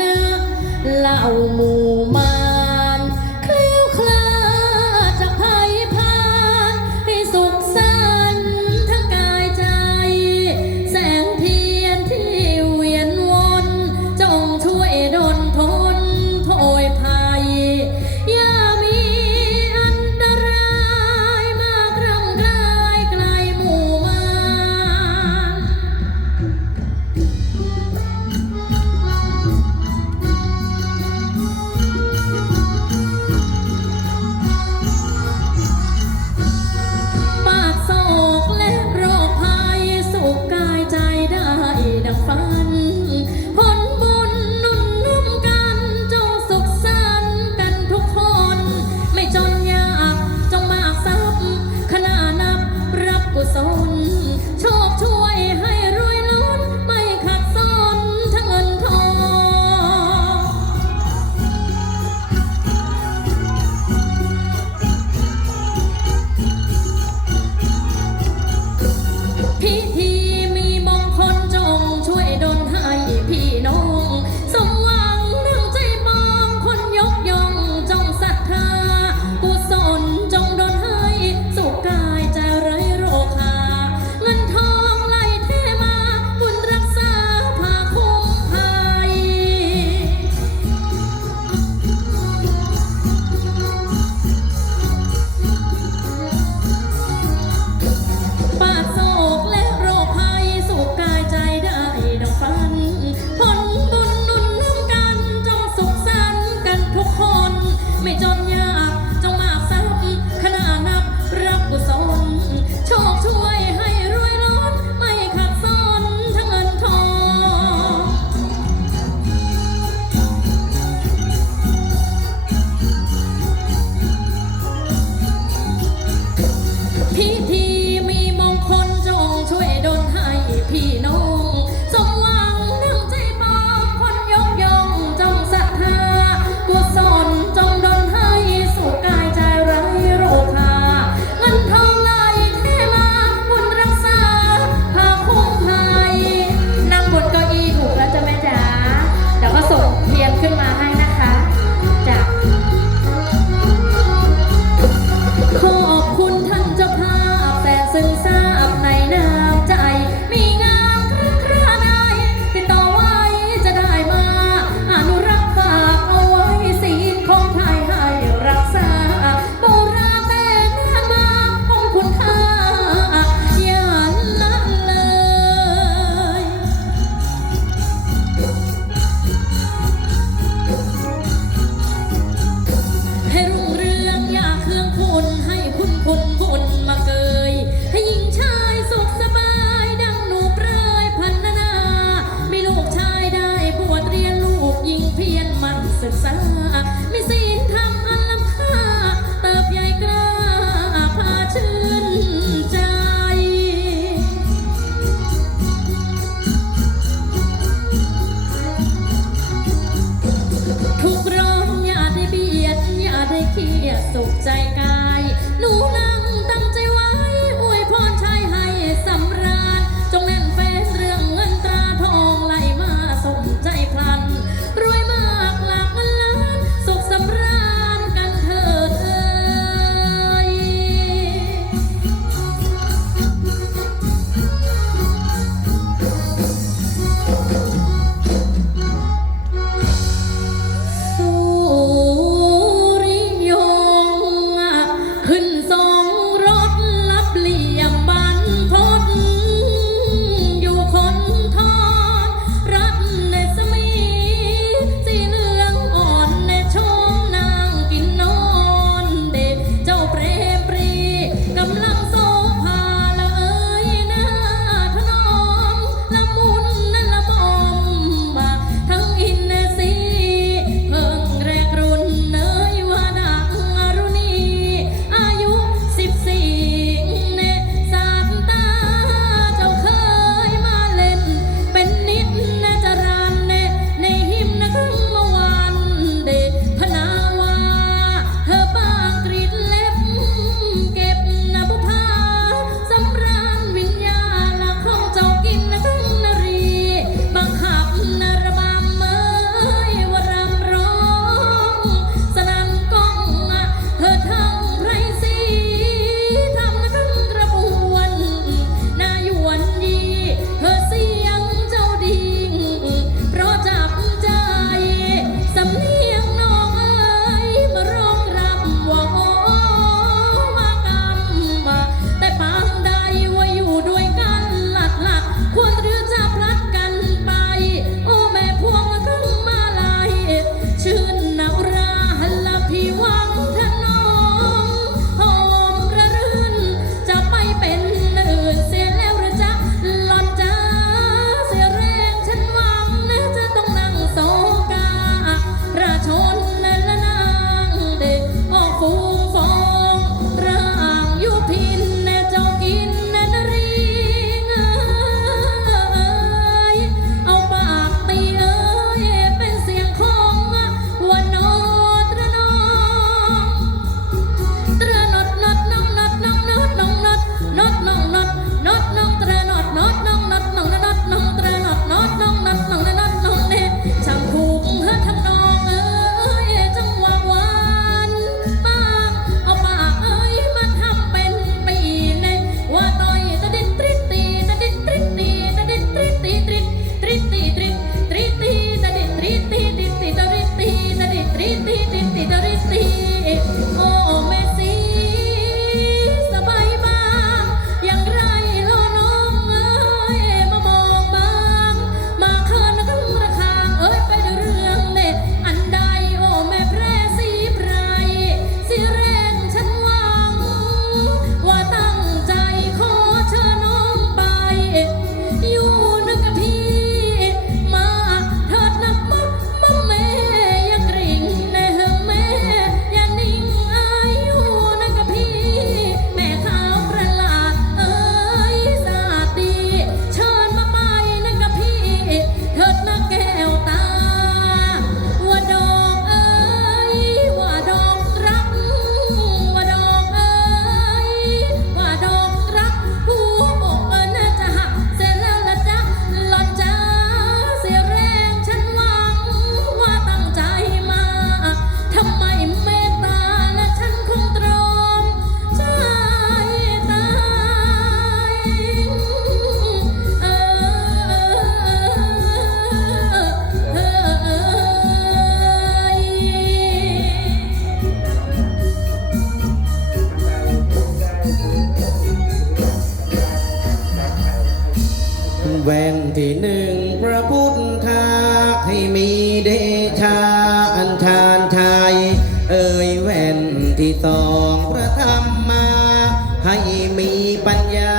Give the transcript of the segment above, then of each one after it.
นะเล่ามู พี่ ศึกษา แวนที่หนึ่งพระพุทธาให้มีเดชาอันชาญชัยเอ่ยแว่นที่สองพระธรรมมา ให้มีปัญญา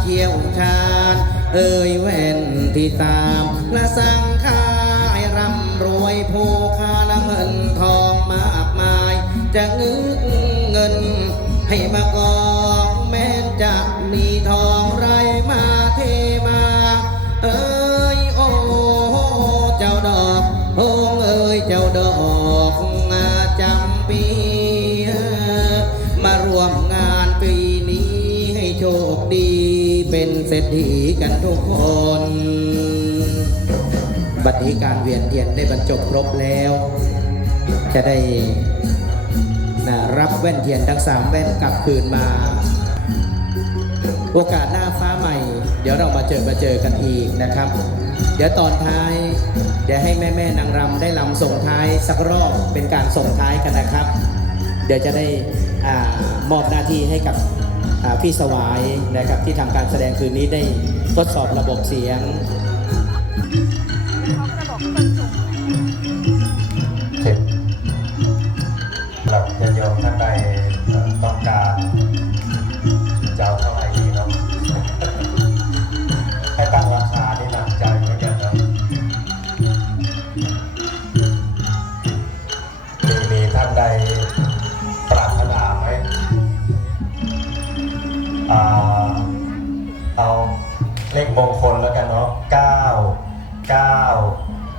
เที่ยวชาญ เอ่ยแว่นที่สามพระสังฆาให้ร่ำรวยโภคาละเงินทองมากมาย จะงึกเงินให้มากองแม้จะมีทองร ดีเป็นเศรษฐีกันทุกคน บัดนี้การเวียนเทียนได้บรรจบครบแล้ว จะได้นะรับแว่นเทียนทั้งสามแว่นกลับคืนมา โอกาสหน้าฟ้าใหม่ เดี๋ยวเรามาเจอมาเจอกันอีกนะครับ เดี๋ยวตอนท้าย เดี๋ยวให้แม่แม่นางรำได้ลำส่งท้ายสักรอบเป็นการส่งท้ายกันนะครับ เดี๋ยวจะได้อมอบหน้าที่ให้กับ พี่สวายนะครับที่ทำการแสดงคืนนี้ได้ทดสอบระบบเสียง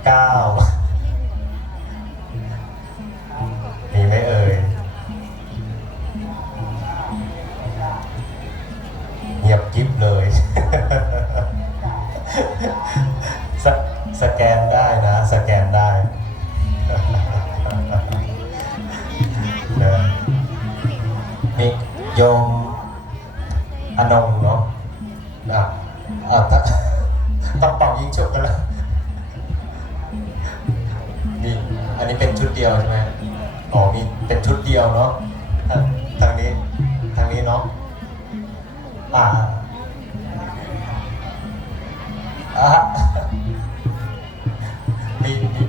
เก้ามีไหมเอ่ย เงียบกิ๊บเลย สสแกนได้นะ สแกนได้นะนี่โยมอนง อะมีมี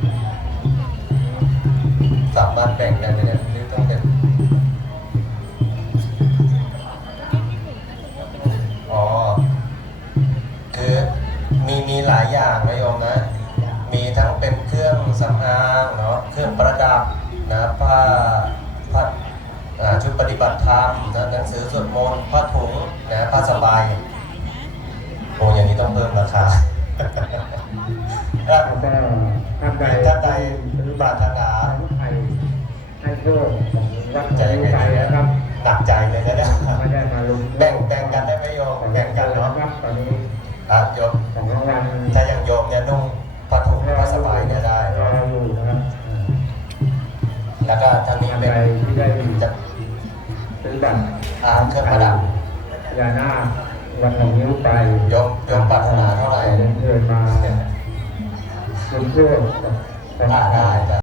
สามารถแบ่งได้ไหมเนี่ยหรือต้องเป็นอ๋อคือมีมีหลายอย่างนะโยมนะ มีทั้งเป็นเครื่องสำอางเนาะเครื่องประดับนะผ้าผ้าอ่าชุดปฏิบัติธรรมนะหนังสือสวดมนต์ผ้าถุงนะผ้าสบายโอ้อย่างนี้ต้องเพิ่มราคา แล้วก็ท่านใดท่านใดปรารถนาไทยให้โชคของวัดใจใจยังไงใจดีนะครับหนักใจเลยนะเนี่ยไม่ได้มาลงแบ่งแบ่งกันได้ไหมโยมแบ่งกันเนาะครับตอนนี้อะโยมของรางวัลถ้าอย่างโยมเนี่ยนุ่งผ้าถุงผ้าสบายเนี่ยได้รอเนาะอยู่นะครับแล้วก็ทางนี้ท่านเป็นใดที่ได้จะซื้อบัตรอ่าเครื่องประดับยาหน้าวันหลงนิ้วไปโยมโยมปรารถนาเท่าไหร่เดินมาคุณช่วยอ่าได้จ้ะ